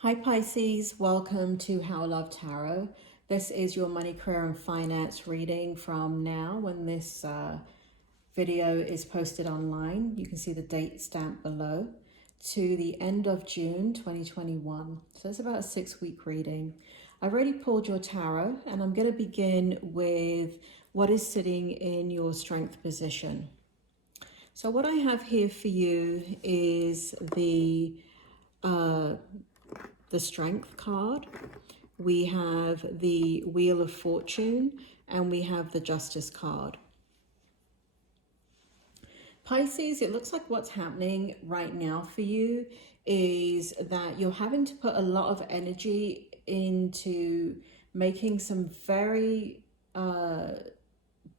Hi Pisces, welcome to How I Love Tarot. This is your money, career and finance reading from now when this video is posted online. You can see the date stamp below to the end of June 2021. So it's about a 6-week reading. I've already pulled your tarot and I'm going to begin with what is sitting in your strength position. So what I have here for you is the Strength card, we have the Wheel of Fortune, and we have the Justice card. Pisces, it looks like what's happening right now for you is that you're having to put a lot of energy into making some very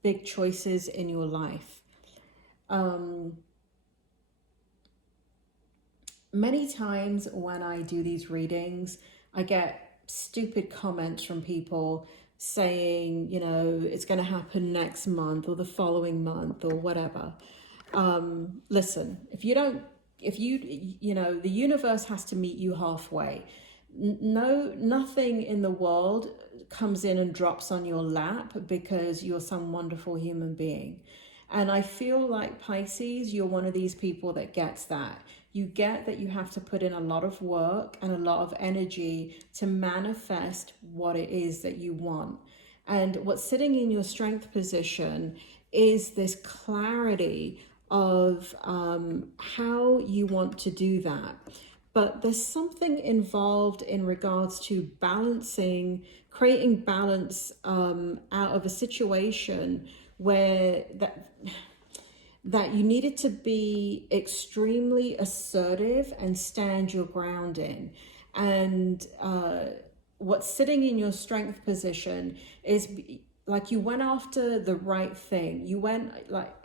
big choices in your life. Many times when I do these readings, I get stupid comments from people saying, you know, it's going to happen next month or the following month or whatever. Listen, you know, the universe has to meet you halfway. Nothing in the world comes in and drops on your lap because you're some wonderful human being. And I feel like Pisces, you're one of these people that gets that. You get that you have to put in a lot of work and a lot of energy to manifest what it is that you want. And what's sitting in your strength position is this clarity of how you want to do that. But there's something involved in regards to balancing, creating balance out of a situation where that you needed to be extremely assertive and stand your ground in. And what's sitting in your strength position is like you went after the right thing. You went like,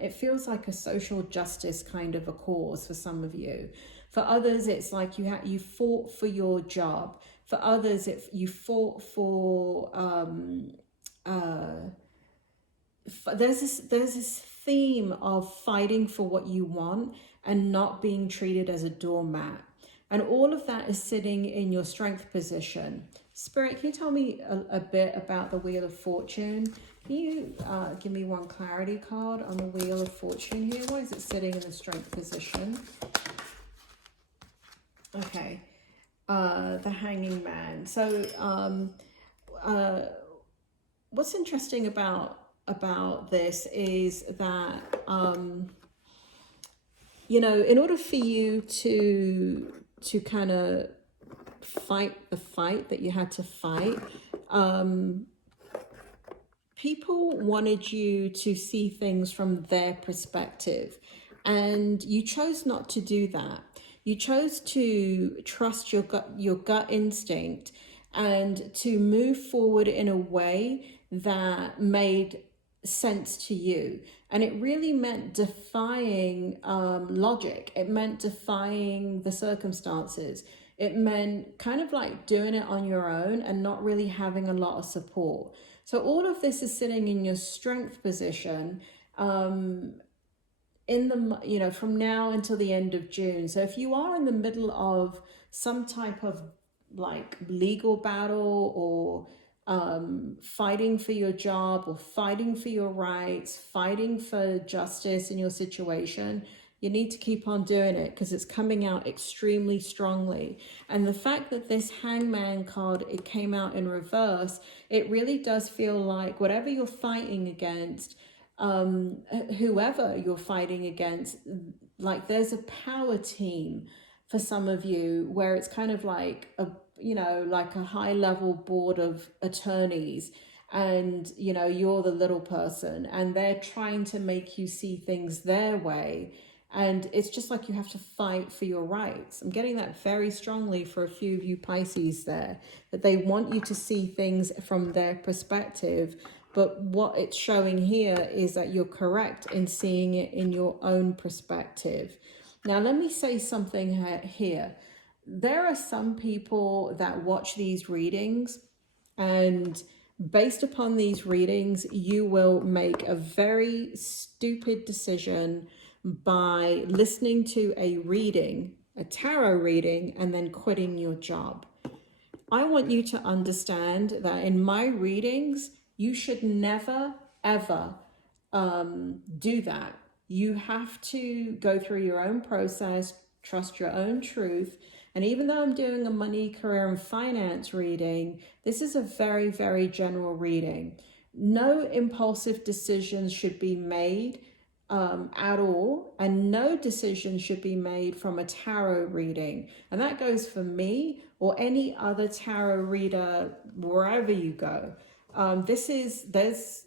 it feels like a social justice kind of a cause for some of you. For others, it's like you fought for your job. For others, you fought for, there's this theme of fighting for what you want and not being treated as a doormat. And all of that is sitting in your strength position. Spirit, can you tell me a bit about the Wheel of Fortune? Can you give me one clarity card on the Wheel of Fortune here? Why is it sitting in the strength position? Okay, the Hanging Man. So what's interesting about this is that you know, in order for you to kind of fight the fight that you had to fight, people wanted you to see things from their perspective, and you chose not to do that. You chose to trust your gut instinct and to move forward in a way that made sense to you. And it really meant defying logic. It meant defying the circumstances. It meant kind of like doing it on your own and not really having a lot of support. So all of this is sitting in your strength position in the, you know, from now until the end of June. So if you are in the middle of some type of like legal battle or fighting for your job or fighting for your rights, fighting for justice in your situation, you need to keep on doing it because it's coming out extremely strongly. And the fact that this Hangman card, it came out in reverse, it really does feel like whatever you're fighting against, whoever you're fighting against, like there's a power team for some of you where it's kind of like a, you know, like a high level board of attorneys, and you know, you're the little person and they're trying to make you see things their way, and it's just like you have to fight for your rights. I'm getting that very strongly for a few of you Pisces there, that they want you to see things from their perspective, but what it's showing here is that you're correct in seeing it in your own perspective. Now let me say something here. There are some people that watch these readings, and based upon these readings, you will make a very stupid decision by listening to a reading a tarot reading and then quitting your job. I want you to understand that in my readings, you should never, ever do that. You have to go through your own process, trust your own truth. And even though I'm doing a money, career, and finance reading, this is a very, very general reading. No impulsive decisions should be made at all, and no decision should be made from a tarot reading. And that goes for me or any other tarot reader wherever you go. There's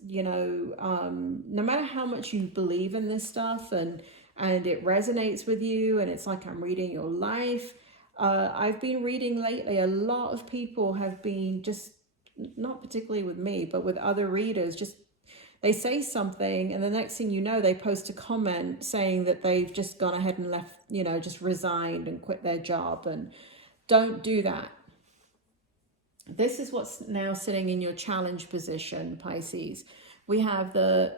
no matter how much you believe in this stuff and it resonates with you and it's like I'm reading your life. I've been reading lately, a lot of people have been just, not particularly with me, but with other readers, just they say something and the next thing you know, they post a comment saying that they've just gone ahead and left, just resigned and quit their job. And don't do that. This is what's now sitting in your challenge position, Pisces. We have the,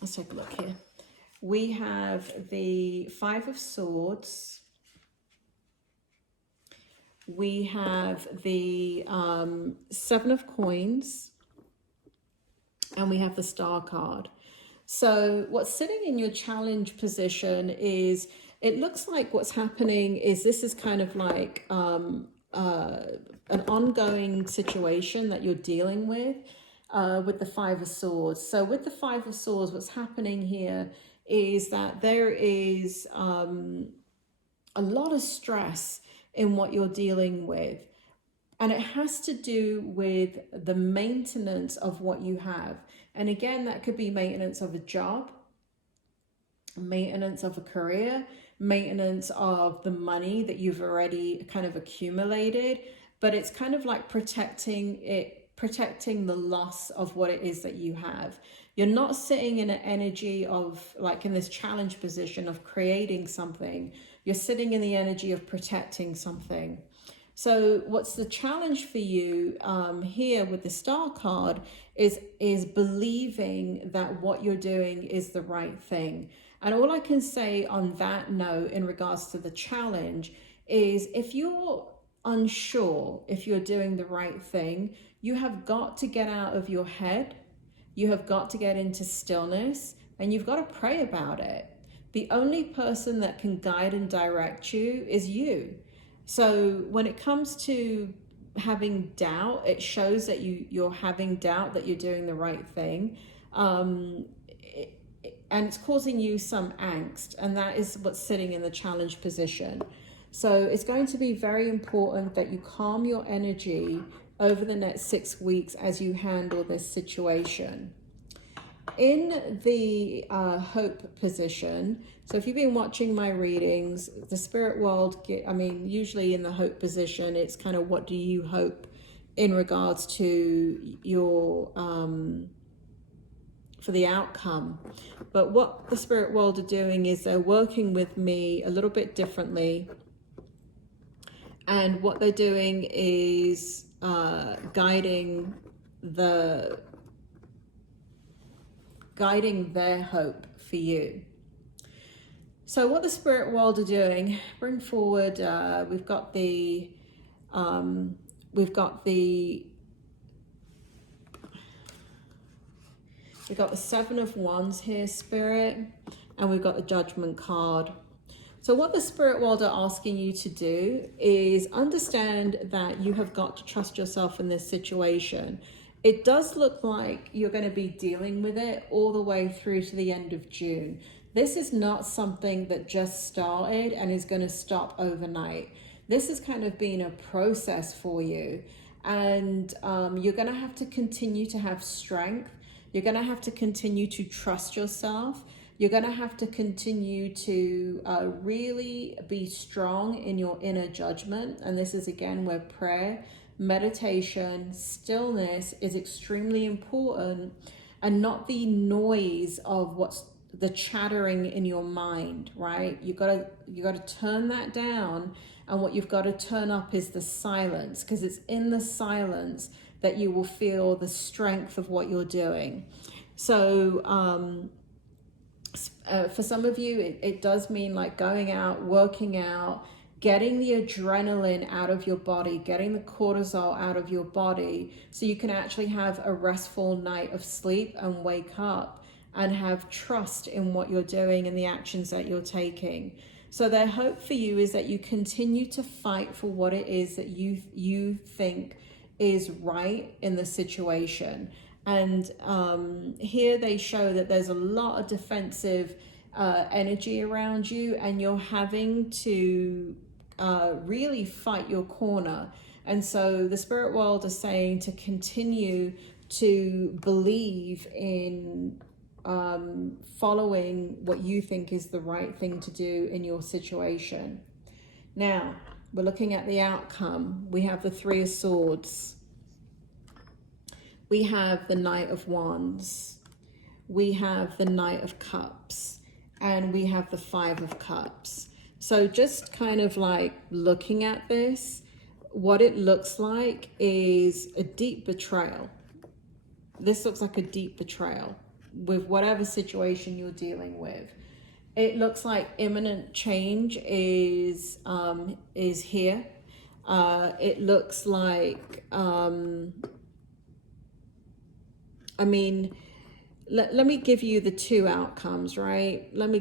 let's take a look here. We have the Five of Swords. We have the Seven of Coins. And we have the Star card. So what's sitting in your challenge position is, it looks like what's happening is this is kind of like an ongoing situation that you're dealing with the Five of Swords. So with the Five of Swords, what's happening here is that there is a lot of stress in what you're dealing with. And it has to do with the maintenance of what you have. And again, that could be maintenance of a job, maintenance of a career, maintenance of the money that you've already kind of accumulated. But it's kind of like protecting the loss of what it is that you have. You're not sitting in an energy of, like in this challenge position of creating something. You're sitting in the energy of protecting something. So what's the challenge for you here with the Star card is believing that what you're doing is the right thing. And all I can say on that note in regards to the challenge is, if you're unsure if you're doing the right thing, you have got to get out of your head. You have got to get into stillness and you've got to pray about it. The only person that can guide and direct you is you. So when it comes to having doubt, it shows that you're having doubt that you're doing the right thing. And it's causing you some angst, and that is what's sitting in the challenge position. So it's going to be very important that you calm your energy over the next 6 weeks as you handle this situation. In the hope position, so if you've been watching my readings, the spirit world, usually in the hope position, it's kind of what do you hope in regards to your, for the outcome. But what the spirit world are doing is they're working with me a little bit differently. And what they're doing is guiding their hope for you. So what the spirit world are doing, bring forward, we've got the Seven of Wands here, Spirit, and we've got the Judgment card. So what the spirit world are asking you to do is understand that you have got to trust yourself in this situation. It does look like you're going to be dealing with it all the way through to the end of June. This is not something that just started and is going to stop overnight. This has kind of been a process for you. And you're going to have to continue to have strength. You're going to have to continue to trust yourself. You're going to have to continue to really be strong in your inner judgment. And this is again where prayer, meditation, stillness is extremely important, and not the noise of what's the chattering in your mind, right? You got to turn that down, and what you've got to turn up is the silence, because it's in the silence that you will feel the strength of what you're doing. So For some of you, it does mean like going out, working out, getting the adrenaline out of your body, getting the cortisol out of your body, so you can actually have a restful night of sleep and wake up and have trust in what you're doing and the actions that you're taking. So their hope for you is that you continue to fight for what it is that you think is right in the situation. And here they show that there's a lot of defensive energy around you, and you're having to really fight your corner. And so the spirit world is saying to continue to believe in following what you think is the right thing to do in your situation. Now, we're looking at the outcome. We have the Three of Swords. We have the Knight of Wands. We have the Knight of Cups. And we have the Five of Cups. So just kind of like looking at this, what it looks like is a deep betrayal. This looks like a deep betrayal with whatever situation you're dealing with. It looks like imminent change is here. It looks like, I mean, let me give you the two outcomes, right? Let me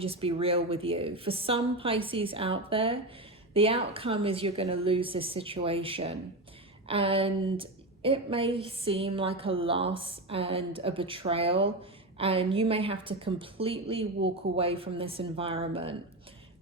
just be real with you. For some Pisces out there, the outcome is you're going to lose this situation. And it may seem like a loss and a betrayal, and you may have to completely walk away from this environment.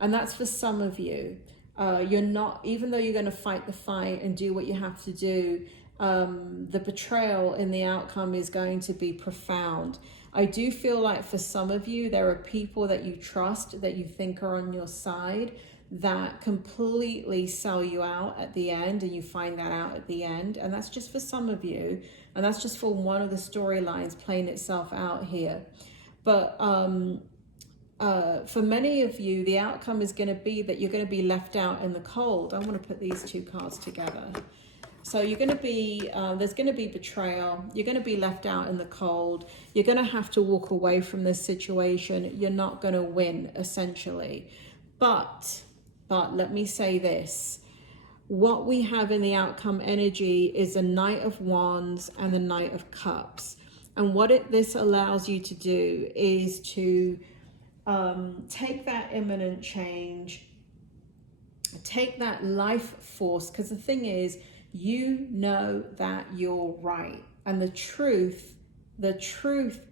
And that's for some of you. You're not, even though you're going to fight the fight and do what you have to do, the betrayal in the outcome is going to be profound. I do feel like for some of you, there are people that you trust, that you think are on your side, that completely sell you out at the end, and you find that out at the end. And that's just for some of you. And that's just for one of the storylines playing itself out here. But for many of you, the outcome is going to be that you're going to be left out in the cold. I want to put these two cards together. So you're going to be, there's going to be betrayal. You're going to be left out in the cold. You're going to have to walk away from this situation. You're not going to win, essentially. But let me say this. What we have in the outcome energy is a Knight of Wands and the Knight of Cups. And what this allows you to do is to take that imminent change, take that life force, because the thing is, you know that you're right. And the truth,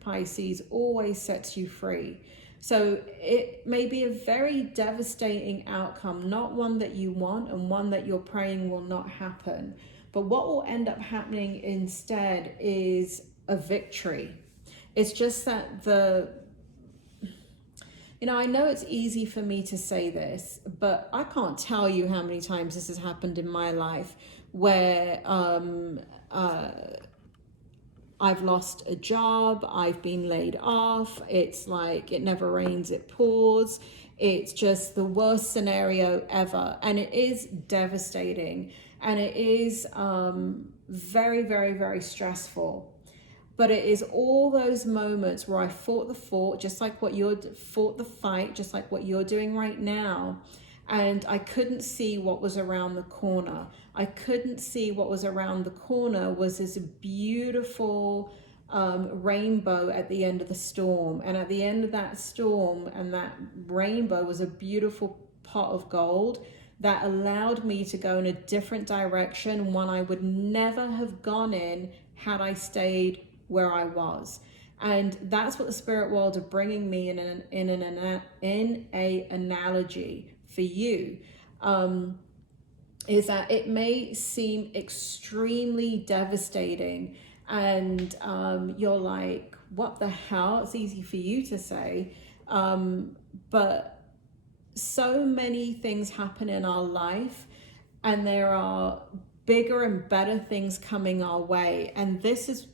Pisces, always sets you free. So it may be a very devastating outcome, not one that you want and one that you're praying will not happen. But what will end up happening instead is a victory. It's just that I know it's easy for me to say this, but I can't tell you how many times this has happened in my life where I've lost a job, I've been laid off, it's like it never rains, it pours. It's just the worst scenario ever. And it is devastating. And it is very, very, very stressful. But it is all those moments where I fought the fort, just like what you're fought the fight, just like what you're doing right now. And I couldn't see what was around the corner. I couldn't see what was around the corner was this beautiful rainbow at the end of the storm. And at the end of that storm and that rainbow was a beautiful pot of gold that allowed me to go in a different direction, one I would never have gone in had I stayed where I was. And that's what the spirit world are bringing me in a analogy for you, is that it may seem extremely devastating, and you're like, what the hell? It's easy for you to say, but so many things happen in our life, and there are bigger and better things coming our way. And this is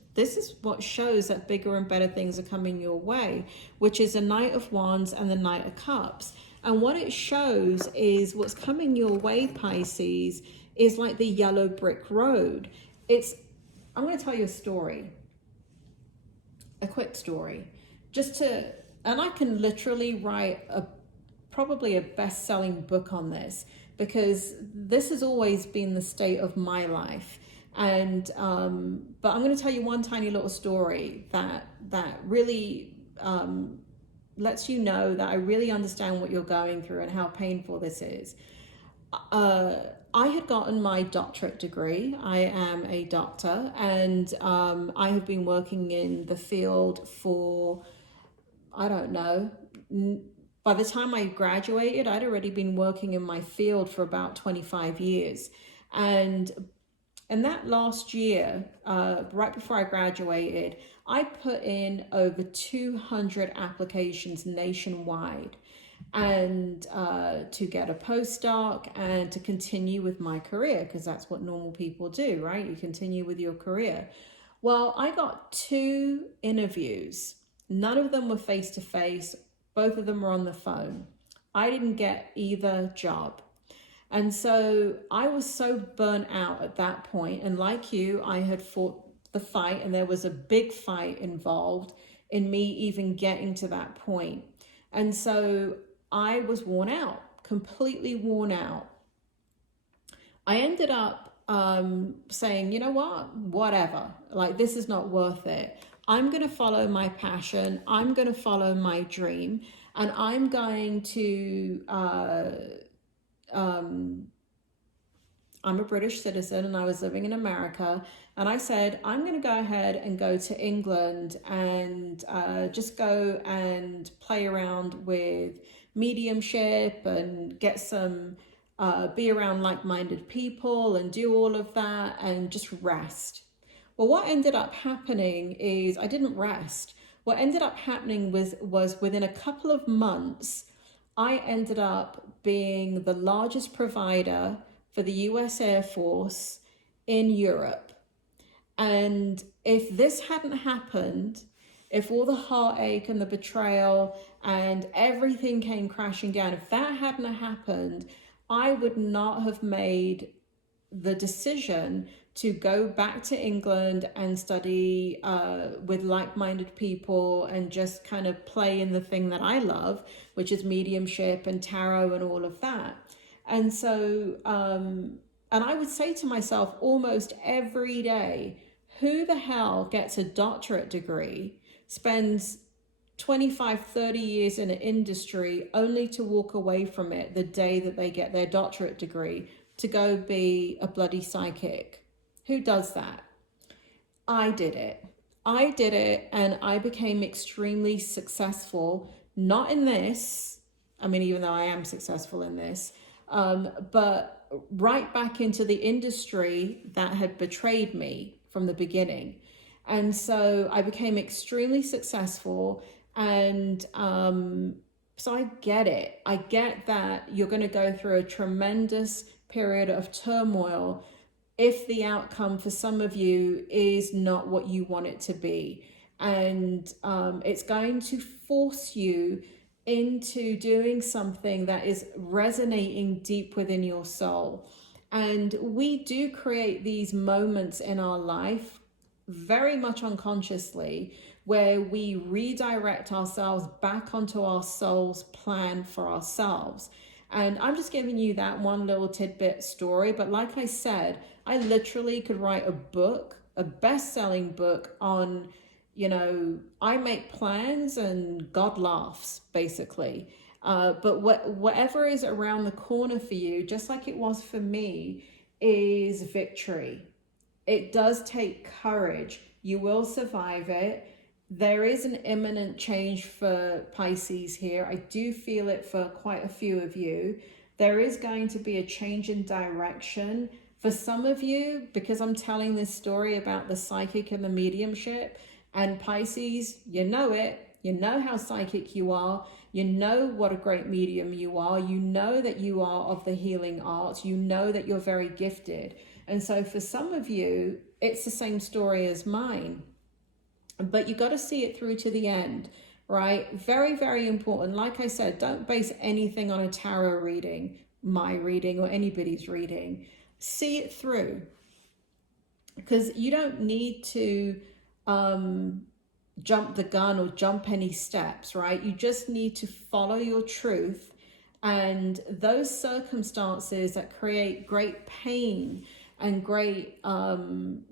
what shows that bigger and better things are coming your way, which is the Knight of Wands and the Knight of Cups. And what it shows is what's coming your way, Pisces, is like the yellow brick road. I'm going to tell you a story. a quick story, just to, and I can literally write probably a best-selling book on this, because this has always been the state of my life. And but I'm going to tell you one tiny little story that really lets you know that I really understand what you're going through and how painful this is. I had gotten my doctorate degree. I am a doctor, and I have been working in the field for, I don't know, by the time I graduated, I'd already been working in my field for about 25 years. And that last year, right before I graduated, I put in over 200 applications nationwide, and to get a postdoc and to continue with my career, because that's what normal people do, right? You continue with your career. Well, I got 2 interviews. None of them were face-to-face. Both of them were on the phone. I didn't get either job. And so I was so burnt out at that point. And like you, I had fought the fight, and there was a big fight involved in me even getting to that point. And so I was worn out, completely worn out. I ended up saying, you know what, whatever, like this is not worth it. I'm going to follow my passion. I'm going to follow my dream, and I'm going to, I'm a British citizen and I was living in America, and I said, I'm going to go ahead and go to England and just go and play around with mediumship and get some, be around like-minded people and do all of that and just rest. Well, what ended up happening is I didn't rest. What ended up happening was within a couple of months, I ended up being the largest provider for the US Air Force in Europe. And if this hadn't happened, if all the heartache and the betrayal and everything came crashing down, if that hadn't happened, I would not have made the decision to go back to England and study with like-minded people and just kind of play in the thing that I love, which is mediumship and tarot and all of that. And so, and I would say to myself almost every day, who the hell gets a doctorate degree, spends 25, 30 years in an industry only to walk away from it the day that they get their doctorate degree to go be a bloody psychic? Who does that? I did it. I did it, and I became extremely successful, not in this, I mean, even though I am successful in this, but right back into the industry that had betrayed me from the beginning. And so I became extremely successful, and so I get it. I get that you're going to go through a tremendous period of turmoil if the outcome for some of you is not what you want it to be. And it's going to force you into doing something that is resonating deep within your soul. And we do create these moments in our life very much unconsciously where we redirect ourselves back onto our soul's plan for ourselves. And I'm just giving you that one little tidbit story. But like I said, I literally could write a book, a best-selling book on, you know, I make plans and God laughs, basically. But whatever is around the corner for you, just like it was for me, is victory. It does take courage. You will survive it. There is an imminent change for Pisces here. I do feel it for quite a few of you. There is going to be a change in direction. For some of you, because I'm telling this story about the psychic and the mediumship, and Pisces, you know it. You know how psychic you are. You know what a great medium you are. You know that you are of the healing arts. You know that you're very gifted. And so for some of you, it's the same story as mine. But you got to see it through to the end, right? Very, very important. Like I said, don't base anything on a tarot reading, my reading, or anybody's reading. See it through. Because you don't need to jump the gun or jump any steps, right? You just need to follow your truth. And those circumstances that create great pain and great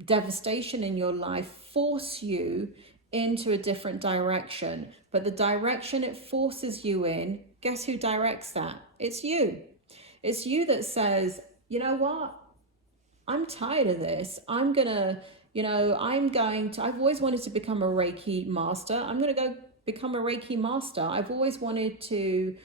devastation in your life force you into a different direction. But the direction it forces you in, guess who directs that? It's you. It's you that says, you know what? I'm tired of this. I'm going to, I've always wanted to become a Reiki master. I'm going to go become a Reiki master. I've always wanted to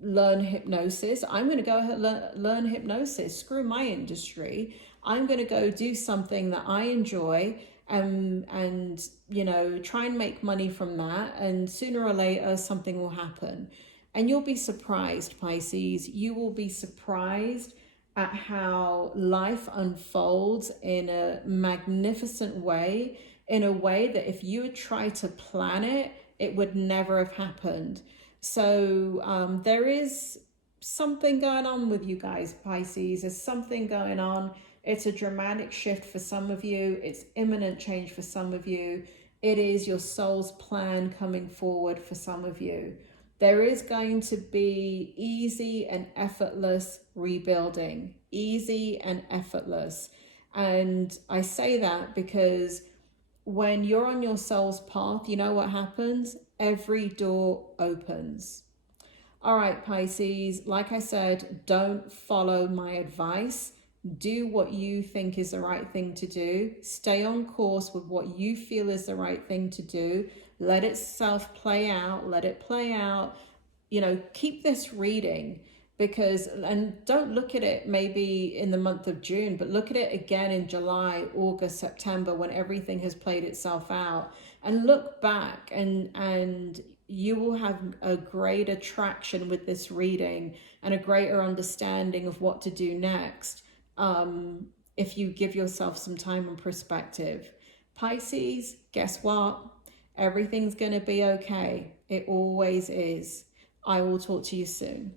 learn hypnosis. I'm going to go learn hypnosis. Screw my industry. I'm going to go do something that I enjoy and try and make money from that. And sooner or later, something will happen. And you'll be surprised, Pisces. You will be surprised at how life unfolds in a magnificent way, in a way that if you had tried to plan it, it would never have happened. So there is something going on with you guys, Pisces. There's something going on. It's a dramatic shift for some of you. It's imminent change for some of you. It is your soul's plan coming forward for some of you. There is going to be easy and effortless rebuilding. Easy and effortless. And I say that because when you're on your soul's path, you know what happens? Every door opens. All right, Pisces, like I said, don't follow my advice. Do what you think is the right thing to do. Stay on course with what you feel is the right thing to do. Let itself play out. Let it play out. Keep this reading and don't look at it maybe in the month of June, but look at it again in July, August, September, when everything has played itself out, and look back and you will have a greater traction with this reading and a greater understanding of what to do next if you give yourself some time and perspective. Pisces, guess what? Everything's going to be okay. It always is. I will talk to you soon.